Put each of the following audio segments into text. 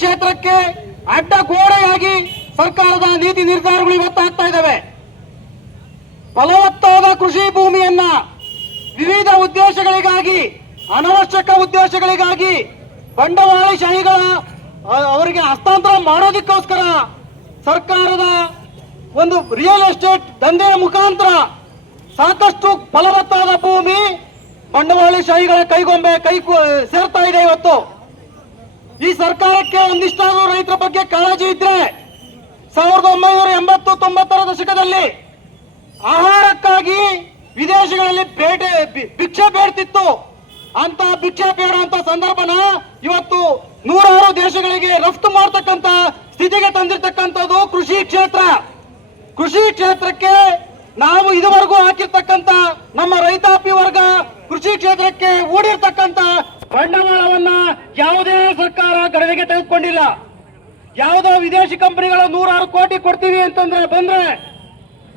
ಕ್ಷೇತ್ರಕ್ಕೆ ಅಡ್ಡ ಗೋಡೆಯಾಗಿ ಸರ್ಕಾರದ ನೀತಿ ನಿರ್ಧಾರಗಳು ಇವತ್ತು ಆಗ್ತಾ ಇದ್ದಾವೆ. ಫಲವತ್ತಾದ ಕೃಷಿ ಭೂಮಿಯನ್ನ ವಿವಿಧ ಉದ್ದೇಶಗಳಿಗಾಗಿ, ಅನವಶ್ಯಕ ಉದ್ದೇಶಗಳಿಗಾಗಿ ಬಂಡವಾಳಶಾಹಿಗಳ ಅವರಿಗೆ ಹಸ್ತಾಂತರ ಮಾಡೋದಕ್ಕೋಸ್ಕರ ಸರ್ಕಾರದ ಒಂದು ರಿಯಲ್ ಎಸ್ಟೇಟ್ ದಂಧೆಯ ಮುಖಾಂತರ ಸಾಕಷ್ಟು ಫಲವತ್ತಾದ ಭೂಮಿ ಬಂಡವಾಳಶಾಹಿಗಳ ಕೈಗೊಂಬೆ ಕೈ, ಸೇರ್ತಾ ಇದೆ ಇವತ್ತು. ಈ ಸರ್ಕಾರಕ್ಕೆ ಒಂದಿಷ್ಟಾದ್ರೂ ರೈತರ ಬಗ್ಗೆ ಕಾಳಜಿ ಇದ್ರೆ ಸಾವಿರದ ಒಂಬೈನೂರ ಎಂಬತ್ತು ತೊಂಬತ್ತರ ದಶಕದಲ್ಲಿ ಆಹಾರಕ್ಕಾಗಿ ವಿದೇಶಗಳಲ್ಲಿ ಬೇಟೆ ಭಿಕ್ಷೆ ಬೇಡ್ತಿತ್ತು. ಅಂತ ಭಿಕ್ಷೆ ಬೇಡುವಂತ ಸಂದರ್ಭನ ಇವತ್ತು ನೂರಾರು ದೇಶಗಳಿಗೆ ರಫ್ತು ಮಾಡತಕ್ಕಂತ ಸ್ಥಿತಿಗೆ ತಂದಿರತಕ್ಕಂಥದ್ದು ಕೃಷಿ ಕ್ಷೇತ್ರ. ಕೃಷಿ ಕ್ಷೇತ್ರಕ್ಕೆ ನಾವು ಇದುವರೆಗೂ ಹಾಕಿರ್ತಕ್ಕಂತ ನಮ್ಮ ರೈತಾಪಿ ವರ್ಗ ಕೃಷಿ ಕ್ಷೇತ್ರಕ್ಕೆ ಹೂಡಿರ್ತಕ್ಕಂತ ಬಂಡವಾಳವನ್ನ ಯಾವುದೇ ಸರ್ಕಾರ ಗಣನೆಗೆ ತೆಗೆದುಕೊಂಡಿಲ್ಲ. ಯಾವುದೋ ವಿದೇಶಿ ಕಂಪನಿಗಳು ನೂರಾರು ಕೋಟಿ ಕೊಡ್ತೀವಿ ಅಂತಂದ್ರೆ ಬಂದ್ರೆ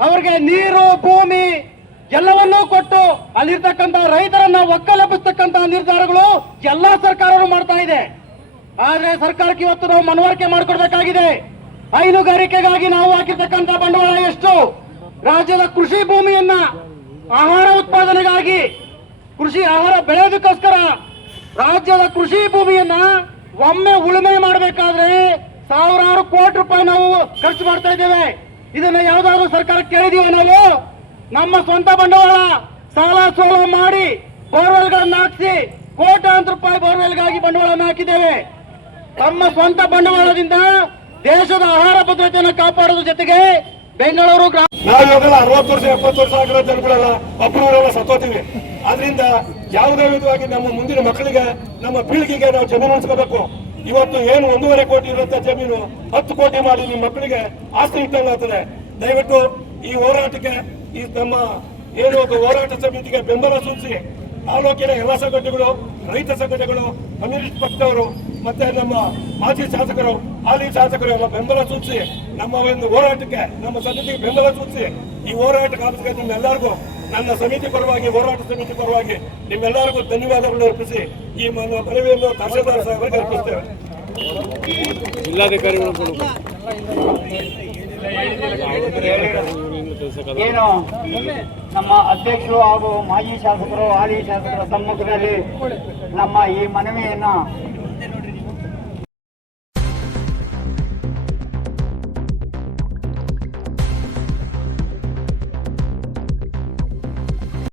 ಅವ್ರಿಗೆ ನೀರು, ಭೂಮಿ ಎಲ್ಲವನ್ನೂ ಕೊಟ್ಟು ಅಲ್ಲಿರ್ತಕ್ಕಂಥ ರೈತರನ್ನ ಒಕ್ಕಲೆಬ್ಬಿಸ್ತಕ್ಕಂತ ನಿರ್ಧಾರಗಳು ಎಲ್ಲಾ ಸರ್ಕಾರಗಳು ಮಾಡ್ತಾ ಇದೆ. ಆದ್ರೆ ಸರ್ಕಾರಕ್ಕೆ ಇವತ್ತು ನಾವು ಮನವರಿಕೆ ಮಾಡಿಕೊಡ್ಬೇಕಾಗಿದೆ. ಹೈನುಗಾರಿಕೆಗಾಗಿ ನಾವು ಹಾಕಿರ್ತಕ್ಕಂಥ ಬಂಡವಾಳ ಎಷ್ಟು? ರಾಜ್ಯದ ಕೃಷಿ ಭೂಮಿಯನ್ನ ಆಹಾರ ಉತ್ಪಾದನೆಗಾಗಿ, ಕೃಷಿ ಆಹಾರ ಬೆಳೆಯೋದಕ್ಕೋಸ್ಕರ ರಾಜ್ಯದ ಕೃಷಿ ಭೂಮಿಯನ್ನ ಒಮ್ಮೆ ಉಳುಮೆ ಮಾಡಬೇಕಾದ್ರೆ ಸಾವಿರಾರು ಕೋಟಿ ರೂಪಾಯಿ ನಾವು ಖರ್ಚು ಮಾಡ್ತಾ ಇದ್ದೇವೆ. ಇದನ್ನ ಯಾವ್ದಾದ್ರು ಸರ್ಕಾರ ಕೇಳಿದೀವ ನಾವು? ನಮ್ಮ ಸ್ವಂತ ಬಂಡವಾಳ ಸಾಲ ಸೋಲ ಮಾಡಿ ಬೋರ್ವೆಲ್ಗಳನ್ನ ಹಾಕಿಸಿ ಕೋಟ್ಯಾಂತರ ರೂಪಾಯಿ ಬೋರ್ವೆಲ್ಗಾಗಿ ಬಂಡವಾಳವನ್ನು ಹಾಕಿದ್ದೇವೆ. ತಮ್ಮ ಸ್ವಂತ ಬಂಡವಾಳದಿಂದ ದೇಶದ ಆಹಾರ ಭದ್ರತೆಯನ್ನು ಕಾಪಾಡೋದ್ರ ಜೊತೆಗೆ ಬೆಂಗಳೂರು ಗ್ರಾಮ ನಾವು ಇವಾಗೆಲ್ಲ ಅರವತ್ತು ವರ್ಷ, ಎಪ್ಪತ್ತು ವರ್ಷ ಆಗಿರೋ ಜನಗಳೆಲ್ಲ ಒಬ್ಬರವರೆಲ್ಲ ಸತ್ತೋತೀವಿ ಅದರಿಂದ ಯಾವುದೇ ವಿಧವಾಗಿ ನಮ್ಮ ಮುಂದಿನ ಮಕ್ಕಳಿಗೆ, ನಮ್ಮ ಪೀಳಿಗೆಗೆ ನಾವು ಜಮೀನು ಉಳಿಸ್ಕೋಬೇಕು. ಇವತ್ತು ಏನು ಒಂದೂವರೆ ಕೋಟಿ ಇರುವಂತ ಜಮೀನು ಹತ್ತು ಕೋಟಿ ಮಾಡಿ ನಿಮ್ಮ ಮಕ್ಕಳಿಗೆ ಆಸ್ತಿ ಇಟ್ಟಂಗಾಗ್ತದೆ ದಯವಿಟ್ಟು ಈ ಹೋರಾಟಕ್ಕೆ, ಈ ನಮ್ಮ ಏನು ಹೋರಾಟ ಸಮಿತಿಗೆ ಬೆಂಬಲ ಸೂಚಿಸಿ. ತಾಲೂಕಿನ ಎಲ್ಲ ಸಂಘಟನೆಗಳು, ರೈತ ಸಂಘಟನೆಗಳು ಕಮ್ಯುನಿಸ್ಟ್ ಪಕ್ಷದವರು ಮತ್ತೆ ನಮ್ಮ ಮಾಜಿ ಶಾಸಕರು ಹಾಲಿ ಶಾಸಕರು ಎಲ್ಲ ಬೆಂಬಲ ಸೂಚಿಸಿ ನಮ್ಮ ಒಂದು ಹೋರಾಟಕ್ಕೆ ನಮ್ಮ ಸಮಿತಿಗೆ ಬೆಂಬಲ ಸೂಚಿಸಿ ಈ ಹೋರಾಟ ಆಗಮಿಸಿದ ನಿಮ್ಮೆಲ್ಲರಿಗೂ ನನ್ನ ಸಮಿತಿ ಪರವಾಗಿ ಹೋರಾಟ ಸಮಿತಿ ಪರವಾಗಿ ನಿಮ್ಮೆಲ್ಲರಿಗೂ ಧನ್ಯವಾದಗಳನ್ನು ಅರ್ಪಿಸಿ ಈ ಮನವಿಯನ್ನು ತಹಸೀಲ್ದಾರ್ ಸಾಹೇಬರಿಗೆ ಅರ್ಪಿಸ್ತೇವೆ. ಏನು? ನಮ್ಮ ಅಧ್ಯಕ್ಷರು ಹಾಗೂ ಮಾಜಿ ಶಾಸಕರು ಹಾಲಿ ಶಾಸಕರ ಸಮ್ಮುಖದಲ್ಲಿ ನಮ್ಮ ಈ ಮನವಿಯನ್ನ